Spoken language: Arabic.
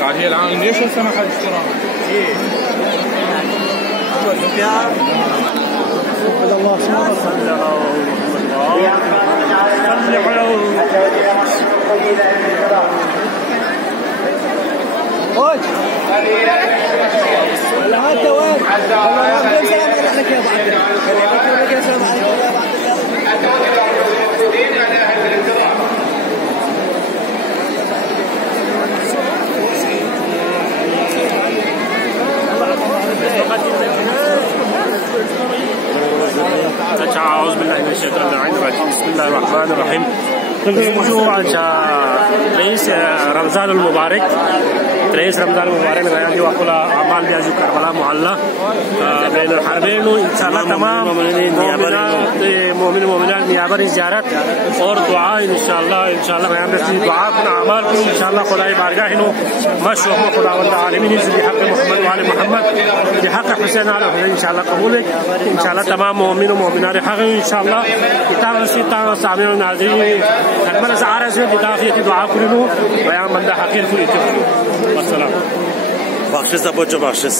قاعد هي العام ليش السنة حد اشتراها؟ ايه الله سبحانه وتعالى. هلا هات وين؟ السلام عليك يا ابو عبد الله. السلام عليك يا ابو أعوذ بالله من الشيطان الرجيم. بسم الله الرحمن الرحيم. موضوع رئيس رمضان المبارك. رئيس رمضان المبارك يعني وكل أعمال بيجوا كربلاء معلّة بين الحربين إن شاء الله تمام. مؤمن ومؤمنات نيابة زيارات और दुआ इंशाल्लाह मैं अपनी दुआ अपना अमल इंशाल्लाह खुदाई बारगाह इनो मशरूह खुदावंद आलमीन बिहक़ मोहम्मद वाले मोहम्मद बिहक़ हुसैन आले हुसैन इंशाल्लाह कबूल है इंशाल्लाह तमाम मोमिन और मोमिनात हक़ इंशाल्लाह किताब रसीता सामने नाज़रीन खदमत ज़ारस में बिदाफ़ी की दुआ करूँ बयान बंदा हक़ीर फुली वस्सलाम बख्शिश ज़बोचो बख्शिश